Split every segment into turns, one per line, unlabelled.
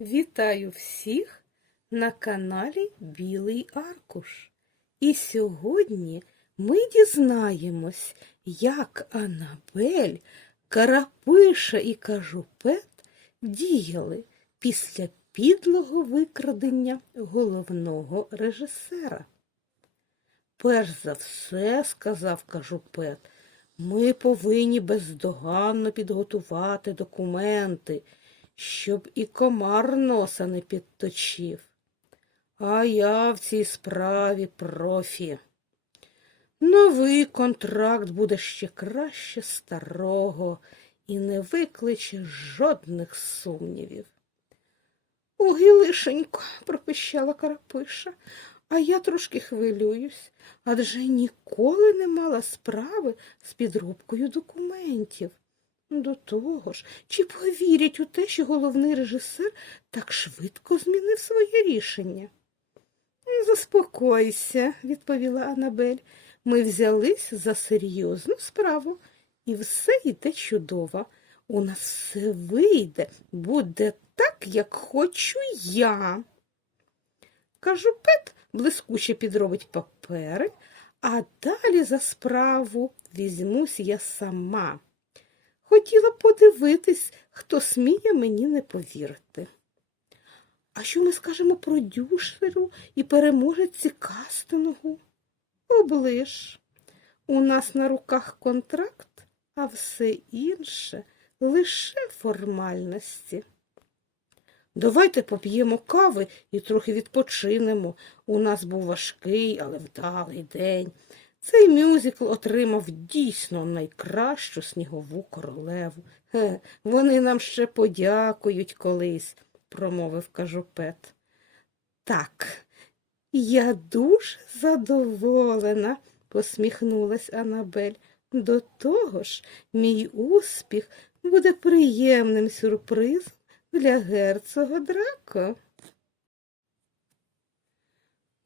Вітаю всіх на каналі Білий Аркуш. І сьогодні ми дізнаємось, як Анабель, Карапиша і Кажупет діяли після підлого викрадення головного режисера. Перш за все, сказав Кажупет, ми повинні бездоганно підготувати документи, щоб і комар носа не підточив. А я в цій справі профі. Новий контракт буде ще краще старого і не викличе жодних сумнівів. Ой, лишенько, пропищала Карапиша, а я трошки хвилююсь, адже ніколи не мала справи з підробкою документів. До того ж, чи повірять у те, що головний режисер так швидко змінив своє рішення? Заспокойся, відповіла Анабель. Ми взялись за серйозну справу, і все йде чудово. У нас все вийде, буде так, як хочу я. Кажу, Пет блискуче підробить папери, а далі за справу візьмусь я сама. Хотіла подивитись, хто сміє мені не повірити. А що ми скажемо продюсеру і переможеці кастингу? Оближ. У нас на руках контракт, а все інше лише формальності. Давайте поп'ємо кави і трохи відпочинемо. У нас був важкий, але вдалий день. Цей мюзикл отримав дійсно найкращу снігову королеву. Хе, вони нам ще подякують колись, промовив кажупет. Так, я дуже задоволена, посміхнулась Анабель. До того ж, мій успіх буде приємним сюрпризом для герцога Драко.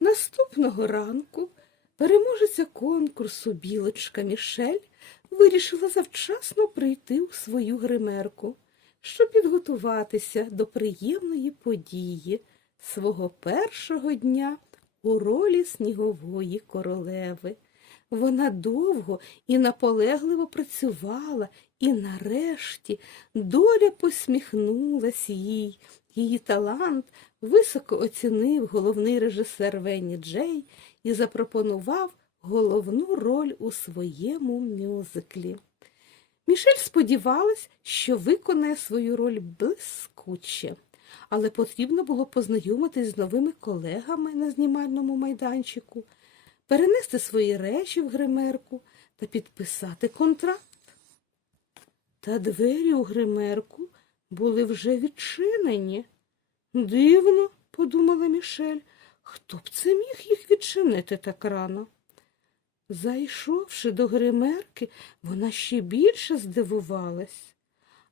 Наступного ранку переможеця конкурсу білочка Мішель вирішила завчасно прийти у свою гримерку, щоб підготуватися до приємної події свого першого дня у ролі снігової королеви. Вона довго і наполегливо працювала, і нарешті доля посміхнулась їй. Її талант високо оцінив головний режисер Венні Джей і запропонував головну роль у своєму мюзиклі. Мішель сподівалась, що виконає свою роль блискуче, але потрібно було познайомитись з новими колегами на знімальному майданчику, перенести свої речі в гримерку та підписати контракт. Та двері у гримерку були вже відчинені. Дивно, подумала Мішель, хто б це міг їх відчинити так рано? Зайшовши до гримерки, вона ще більше здивувалась.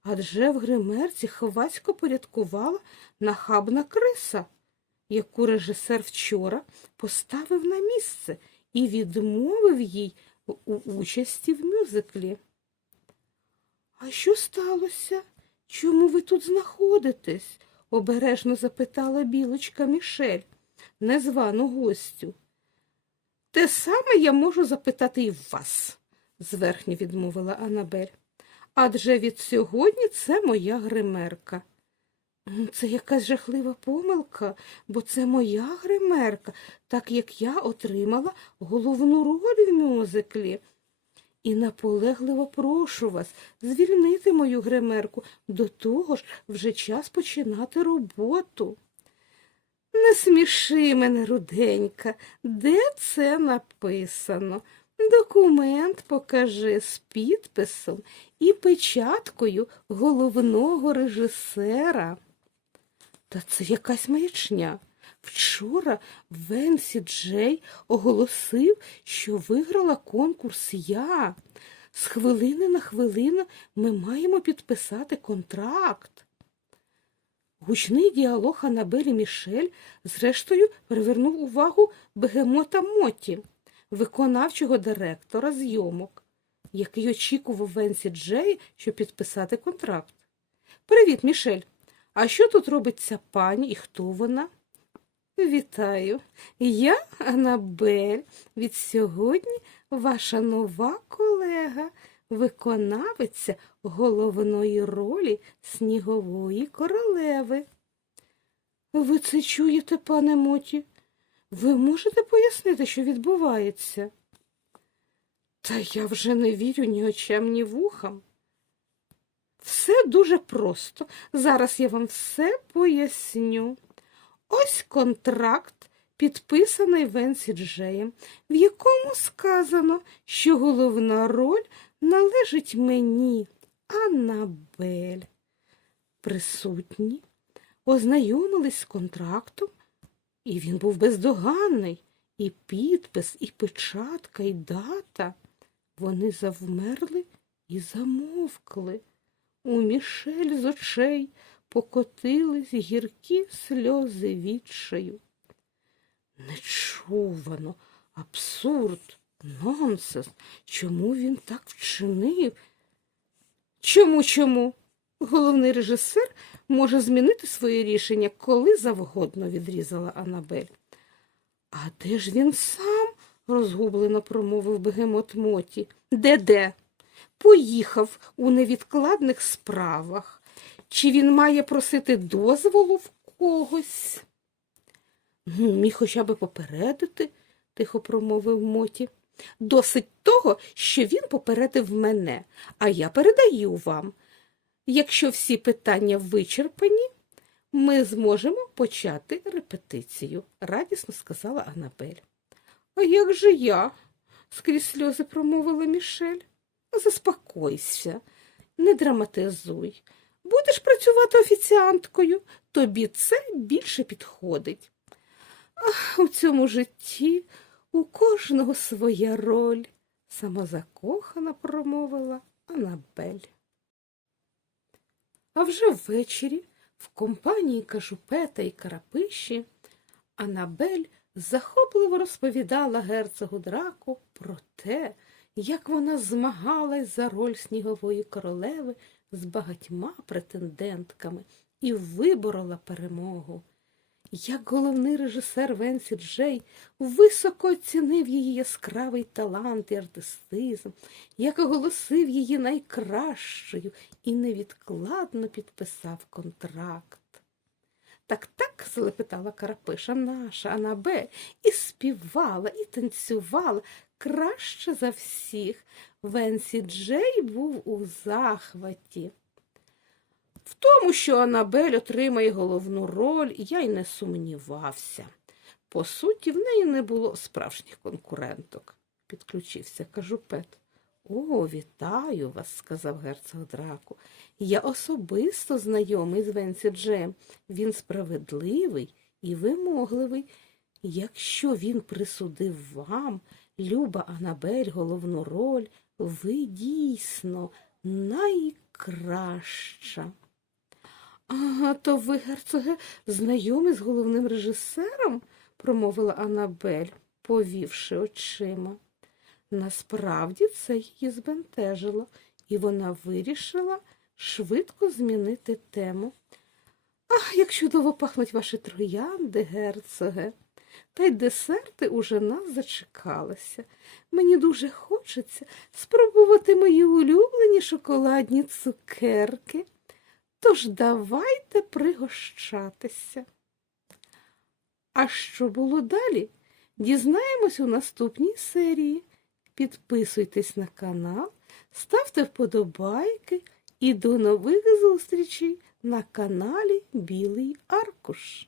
Адже в гримерці ховацько порядкувала нахабна криса, яку режисер вчора поставив на місце і відмовив їй у участі в мюзиклі. А що сталося? Чому ви тут знаходитесь? обережно запитала білочка Мішель, незвану гостю. Те саме я можу запитати і вас, зверхньо відмовила Анабель. Адже від сьогодні це моя гримерка. Це якась жахлива помилка, бо це моя гримерка, так як я отримала головну роль в мюзиклі. І наполегливо прошу вас звільнити мою гримерку, до того ж вже час починати роботу. Не сміши мене, руденька, де це написано? Документ покажи з підписом і печаткою головного режисера. Та це якась маячня. Вчора Венсі Джей оголосив, що виграла конкурс я. З хвилини на хвилину ми маємо підписати контракт. Гучний діалог Анабелі Мішель, зрештою, привернув увагу бегемота Моті, виконавчого директора зйомок, який очікував Венсі Джей, щоб підписати контракт. Привіт, Мішель. А що тут робить ця пані і хто вона? Вітаю, я Анабель. Від сьогодні ваша нова колега, виконавиця головної ролі снігової королеви. Ви це чуєте, пане Моті? Ви можете пояснити, що відбувається? Та я вже не вірю ні очам, ні вухам. Все дуже просто. Зараз я вам все поясню. Ось контракт, підписаний Венсі Джеєм, в якому сказано, що головна роль належить мені, Аннабель. Присутні ознайомились з контрактом, і він був бездоганний, і підпис, і печатка, і дата. Вони завмерли і замовкли. У Мішель з очей покотились гіркі сльози відчаю. Нечувано, абсурд, нонсенс. Чому він так вчинив? Чому, чому? Головний режисер може змінити своє рішення, коли завгодно, відрізала Анабель. А де ж він сам? розгублено промовив бегемот Моті. Де де? Поїхав у невідкладних справах. Чи він має просити дозволу в когось? Ну, міг хоча б попередити, тихо промовив Моті. Досить того, що він попередив мене, а я передаю вам. Якщо всі питання вичерпані, ми зможемо почати репетицію, радісно сказала Анабель. А як же я? скрізь сльози промовила Мішель. Заспокойся, не драматизуй. Будеш працювати офіціанткою, тобі це більше підходить. Ах, у цьому житті у кожного своя роль, самозакохана промовила Анабель. А вже ввечері, в компанії кажупета і карапиші, Анабель захопливо розповідала герцогу драку про те, як вона змагалась за роль снігової королеви з багатьма претендентками і виборола перемогу. Як головний режисер Венсі Джей високо оцінив її яскравий талант і артистизм, як оголосив її найкращою і невідкладно підписав контракт. Так так, залепетала Карапиша наша Анабель, і співала, і танцювала краще за всіх. Венсі Джей був у захваті. В тому, що Анабель отримає головну роль, я й не сумнівався. По суті, в неї не було справжніх конкуренток, підключився кажупет. О, вітаю вас, сказав герцог Драку. Я особисто знайомий з Венсі Джем. Він справедливий і вимогливий. Якщо він присудив вам, Люба Анабель, головну роль, ви дійсно найкраща. А то ви, герцоге, знайомі з головним режисером? промовила Анабель, повівши очима. Насправді це її збентежило, і вона вирішила швидко змінити тему. Ах, як чудово пахнуть ваші троянди, герцоге. Та й десерти уже нас зачекалися. Мені дуже хочеться спробувати мої улюблені шоколадні цукерки. Тож давайте пригощатися. А що було далі? Дізнаємось у наступній серії. Підписуйтесь на канал, ставте вподобайки і до нових зустрічей на каналі Білий Аркуш.